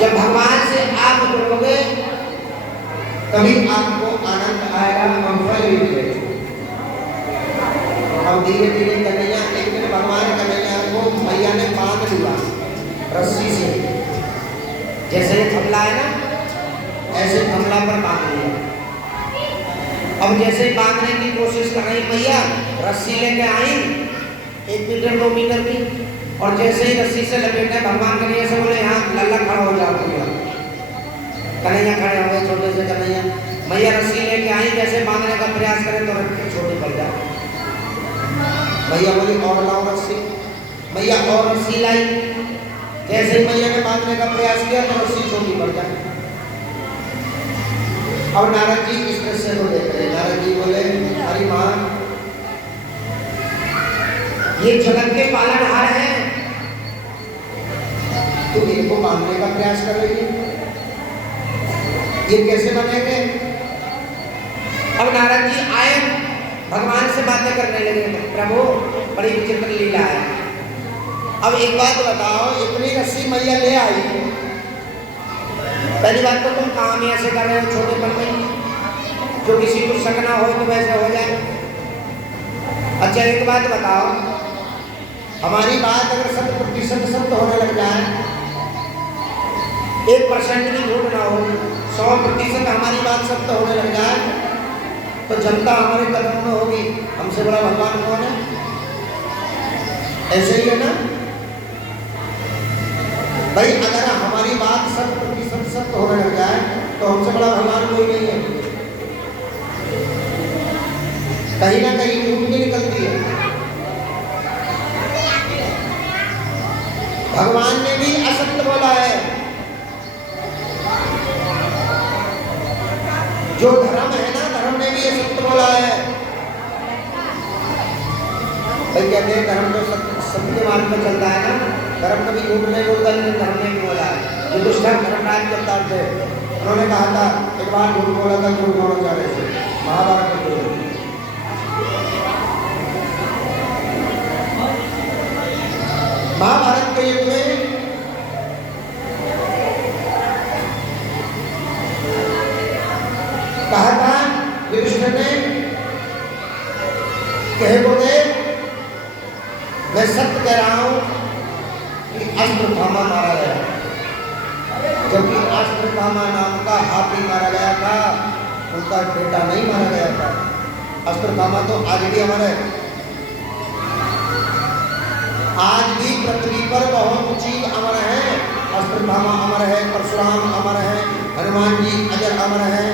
जब भगवान से आप जुड़ोगे तभी आपको आनंद आएगा और फल मिलेगा। अब धीरे धीरे कन्हैया, एक दिन भगवान कन्हैया को मैया ने बांध लिया रस्सी से, जैसे ये थमला है ना ऐसे थमला पर बांध लिया। अब जैसे बांधने की कोशिश कर रही मैया, रस्सी लेके आई 1 मीटर 2 मीटर की, और जैसे ही रस्सी से लपेटे भगवान कन्हैया से बोले यहाँ लल्ला खड़ा हो जाओ। कन्हैया खड़े हो गए, छोटे से कन्हैया। मैया रस्सी लेके आई, जैसे बांधने का प्रयास करें तो रस्सी छोटी पड़ जाए। मैया बोली और लाओ रस्सी। मैया और रस्सी लाई, जैसे ही मैया ने बांधने का प्रयास किया तो रस्सी छोटी पड़ जाए। और नारद जी इस दृश्य को देख रहे। नारद जी बोले अरे माँ, ये जगत के पालनहार हैं, तुम इनको बांधने का प्रयास कर रही है, ये कैसे बनेंगे? अब नारद जी आए, भगवान से बातें करने लगे। प्रभु बड़ी विचित्र लीला है। अब एक बात बताओ, इतनी रस्सी मैया ले आई, पहली बात तो तुम काम ही ऐसे कर रहे हो छोटेपन में, जो किसी को शक ना हो तो वैसे हो जाए। अच्छा एक बात बताओ, हमारी बात अगर 100% सत्य होने लग जाए, 1% भी झूठ ना हो, 100% हमारी बात सत्य होने लग जाए, तो जनता हमारे कदम में होगी, हमसे बड़ा भगवान कौन है? ऐसे ही है ना भाई। अगर हमारी बात 100% सत्य होने लग जाए तो हमसे बड़ा भगवान कोई नहीं है। कहीं ना कहीं झूठ भी निकलती है। भगवान ने भी असत्य बोला है। जो धर्म है ना, धर्म ने भी असत्य बोला है। भाई कहते हैं धर्म तो सत्य के मार्ग में चलता है ना, धर्म कभी झूठ नहीं बोलता, लेकिन धर्म ने भी बोला है। युधिष्ठिर धर्मराज के अवतार थे, उन्होंने कहा था एक बार झूठ बोला था, झूठ बोलना चाह रहे थे, महाभारत में। महाभारत के युद्ध में कहा था युधिष्ठिर ने, कहे बोले मैं सत्य कह रहा हूं कि अश्वत्थामा मारा गया, जबकि अश्वत्थामा नाम का हाथी मारा गया था, उनका बेटा नहीं मारा गया था। अश्वत्थामा तो आज भी अमर है। आज भी पृथ्वी पर बहुत चीज अमर है। अश्वत्थामा अमर है, परशुराम अमर है, हनुमान जी अजर अमर है।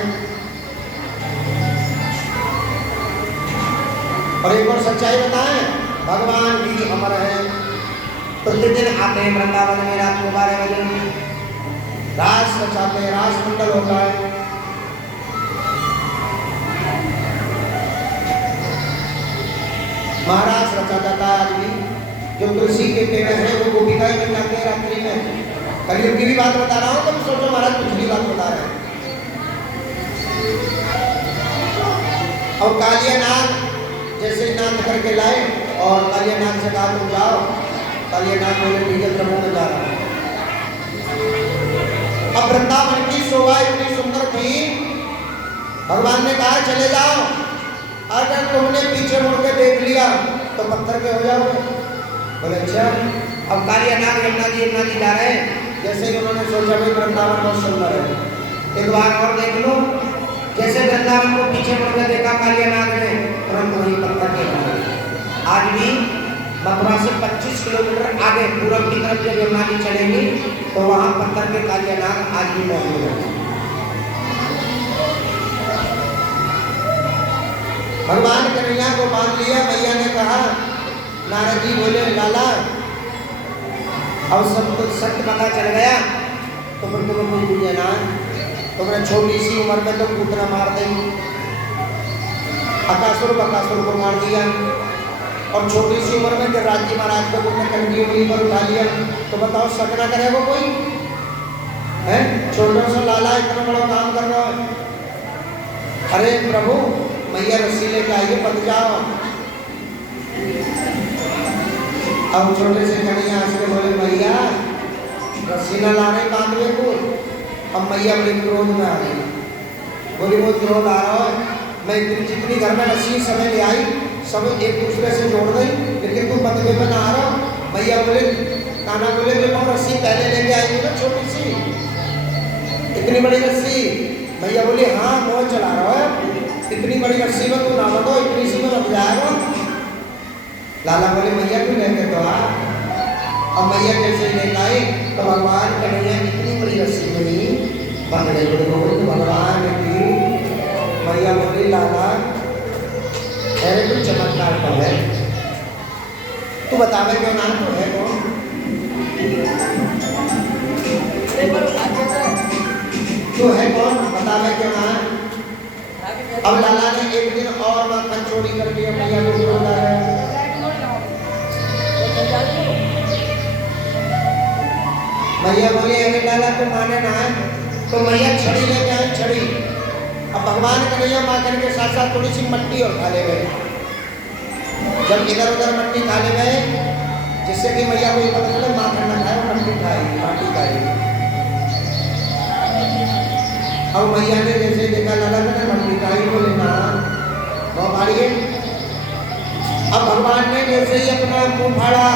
और एक और सच्चाई बताएं, भगवान भी अमर है। प्रतिदिन आते हैं वृंदावन में रात को 12 बजे, रास रचाते हैं, रास मंडल होता है। महाराज रचा जाता है। आज भी जो तुलसी के पेड़ हैं वो गोपिकाएं बन जाते हैं रात्रि में। कलयुग की भी बात बता रहा हूँ, तुम सोचो महाराज कुछ भी बात बता रहे हैं। और कालिया नाग जैसे नाथ करके लाए और कालिया नाग से कहा तुम जाओ। कालिया नाग बोले ठीक है प्रभु में जा रहा हूं। अब वृंदावन की शोभा इतनी सुंदर थी, भगवान ने कहा चले जाओ, अगर तुमने पीछे मुड़ के देख लिया तो पत्थर के हो जाओगे। बोले अच्छा। अब कालिया नाग यमुना जी जा रहे हैं, जैसे ही उन्होंने सोचा भाई वृंदावन बहुत सुंदर है, एक बार और देख लो। जैसे वृंदावन को पीछे मुड़कर देखा कालिया नाग ने, तुरंत वही पत्थर के हो गए। आज भी मथुरा से 25 किलोमीटर आगे पूरब की तरफ जब यमुना जी चलेंगी तो वहां पत्थर के कालिया नाग आज भी मौजूद है। भगवान कन्हैया को बांध लिया। मैया ने कहा, नारद जी बोले लाला अब सब कुछ सत्य पता चल गया तो फिर तुम्हें कोई पूछे ना, तुमने छोटी सी उम्र में तो कूदना मार देंगे। अकासुर को मार दिया, और छोटी सी उम्र में गिरिराज जी महाराज को तुमने कंठी उंगली पर उठा लिया, तो बताओ शक ना करेगा कोई है? छोटा सा लाला इतना बड़ा काम कर रहा है। अरे प्रभु मैया रस्सी लेके आइए, बंद जाओ। अब छोटे से कन्हैया हंस के बोले मैया रस्सी न लाने बांधवे को, अब मैया बड़ी क्रोध में आ गई, बोली वो क्रोध आ रहा है, मैं जितनी घर में रस्सी समय ले आई सब एक दूसरे से जोड़ गई, लेकिन तुम बदले में ना आ रहा। मैया बोले, कान्हा बोले देखो रस्सी पहले लेके आई ना छोटी सी, इतनी बड़ी रस्सी। मैया बोली हाँ मोह चला रहा है, इतनी बड़ी रस्सी में तू ना बतो, इतनी सी में बच जाएगा। लाला बोले मैया तू लेके तो आ। अब मैया कैसे लेके आए तो भगवान कन्हैया इतनी बड़ी रस्सी बनी बन गई। बोले भगवान की मैया बोली लाला अरे कुछ चमत्कार तो है, तू बतावे क्यों ना तो है कौन? तू है कौन बतावे क्यों ना? अब लाला ने एक दिन और माखन चोरी कर लिया, मैया को क्रोध आ रहा है। मैया बोली अरे लाला तू माने ना है, तो मैया छड़ी लेके आई छड़ी। अब भगवान कन्हैया माखन के साथ साथ थोड़ी सी मट्टी और खा ले गए। जब इधर उधर मट्टी खा ले गए जिससे कि मैया को ये पता चला माखन ना खाए, मट्टी खाएगी, माटी खाएगी। अब मैया ने जैसे देखा लाला ने मट्टी खाई, बोले ना बहुत भारी है। अब भगवान ने जैसे ही अपना मुंह फाड़ा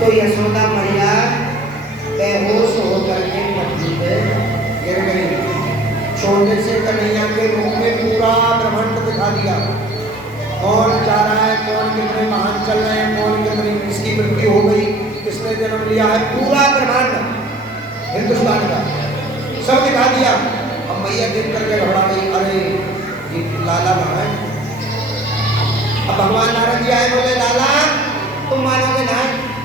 तो यशोदा मैया बेहोश होकर के मट्टी पे गिर गई। छोटे से कन्हैया के मुख में पूरा ब्रह्मांड दिखा दिया, कौन जा रहा है, कौन कितने महान चल रहे हैं, कौन कितनी किसकी मृत्यु हो गई, किसने जन्म लिया है, पूरा ब्रह्मांड हिंदुस्तान का सब दिखा दिया। अब मैया देख करके घबरा गई, अरे ये लाला है। अब भगवान नारद जी आए, बोले लाला तुम मानोगे ना?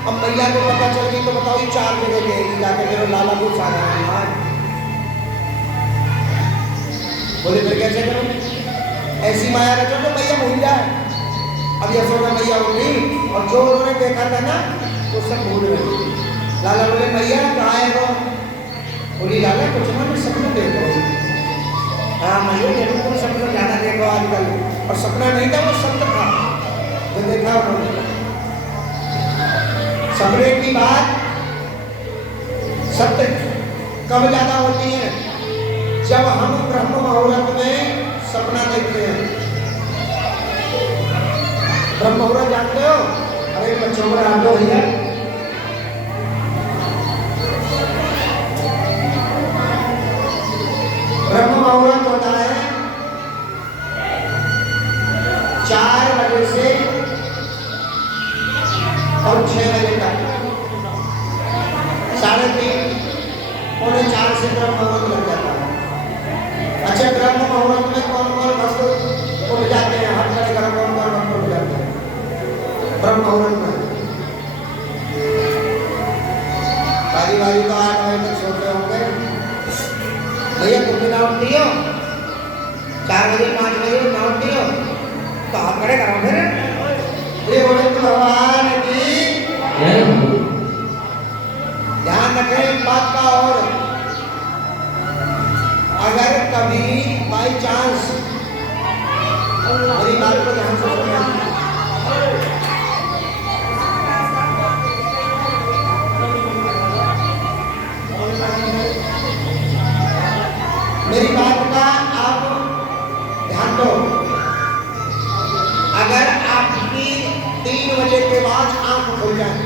अब मैया को पता चल गई तो बताओ ये 4 जगह गएगी जाके मेरे लाला को सारा है। बोले फिर कैसे करूं? ऐसी माया रचो तो मैया भूल जाए। अब यशोदा मैया उठी और जो उन्होंने देखा था ना वो सब भूल गए। लाला बोले मैया कहाँ है वो? बोली लाला कुछ ना मैं सपना देखो। हाँ मैया जरूर तुम सपना ज़्यादा देखो आजकल, और सपना नहीं था वो सत्य था जो देखा उन्होंने। सपने की बात सत्य कब ज्यादा होती है? जब हम ब्रह्म मुहूर्त में सपना देखते हैं। ब्रह्म मुहूर्त जानते हो? अरे बच्चों को रात दो भैया। ब्रह्म मुहूर्त होता है 4 बजे से और 6 बजे तक, 3:30 पौने 4 से ब्रह्म मुहूर्त लग जाता है। अच्छा ब्रह्म मुहूर्त में कौन कौन भक्त उठ जाते हैं? हर तरह का कौन कौन भक्त उठ जाते हैं ब्रह्म मुहूर्त में? बारी बारी तो 8 बजे तक सोते होंगे। भैया तुम भी ना उठती हो? 4 बजे 5 बजे ना उठती हो तो हाथ खड़े करो फिर। ये बोले तो भगवान की ध्यान रखें एक बात का, और अगर कभी बाई चांस मेरी बात को ध्यान से सुनना, मेरी बात का आप ध्यान दो। अगर आपकी 3 बजे के बाद आंख खुल जाए,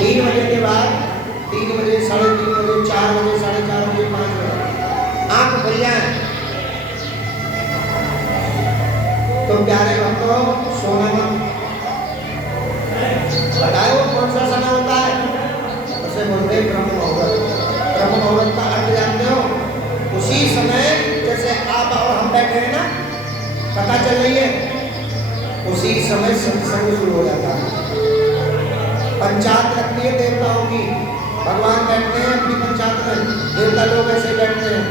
3 बजे के बाद 3 बजे 3:30 बजे 4 बजे 4:30 बजे 5 बजे आंख खुल जाए तो प्यारे भक्तों सोना मत। बताए वो कौन सा समय होता है? उसे बोलते हैं ब्रह्म मुहूर्त। ब्रह्म मुहूर्त का अर्थ जानते हो? उसी समय जैसे आप और हम बैठे हैं ना, पता चल रही है, उसी समय सत्संग शुरू हो जाता है। पंचायत लगती है देवताओं की, भगवान बैठते हैं अपनी पंचायत में, देवता लोग ऐसे बैठते हैं।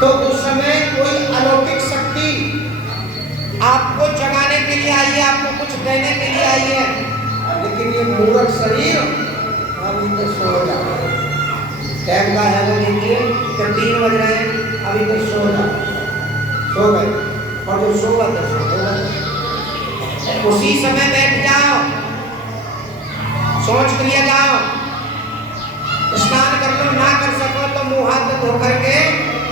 तो उस समय कोई अलौकिक शक्ति आपको जगाने के लिए आई है, आपको कुछ देने के लिए आई है, लेकिन ये मूर्ख शरीर अभी तक सो जाता है। टाइम का है वो देखिए, जब 3 बज रहे हैं अभी तक सो गए, और जो सो गए उसी समय बैठ जाओ। सोच क्रिया जाओ, स्नान कर लो, ना कर सको तो मुंह हाथ धो करके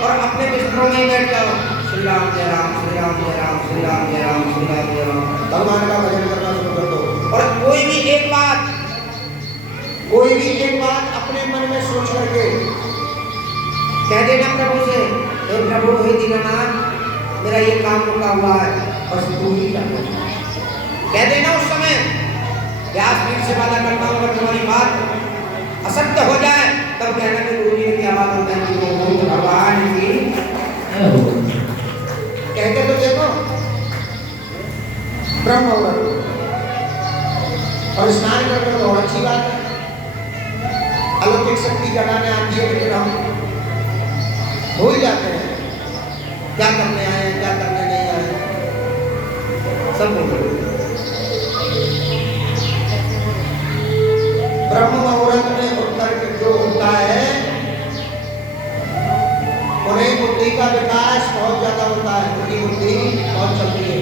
और अपने बिस्तरों में बैठ जाओ। श्री राम जय राम, श्री राम जय राम, श्री राम जय राम, श्री राम जय राम, भगवान का भजन करना शुरू कर दो। और कोई भी एक बात अपने मन में सोच करके कह देना प्रभु से, हे प्रभु, हे दीनानाथ, मेरा ये काम रुका हुआ है, बस तू ही कर। कह देना उस समय, व्यास पीठ से वादा करता हूँ, अगर तुम्हारी बात असत्य हो जाए तब कहना कि गुरु जी ने क्या बात होता है कि वो भगवान की कहते तो देखो ब्रह्म मुहूर्त और स्नान करके तो और अच्छी बात है, अलौकिक शक्ति जगाने आती है, लेकिन हम भूल जाते हैं क्या करने आए, क्या करने नहीं आए, सब भूल गए। ब्रह्म मुहूर्त में उत्तर जो होता है उन्हें बुद्धि का विकास बहुत ज्यादा होता है, उनकी बुद्धि बहुत चलती है।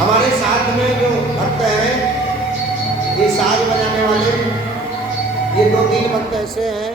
हमारे साथ में जो भक्त हैं, ये साज बजाने वाले, ये 2-3 भक्त ऐसे हैं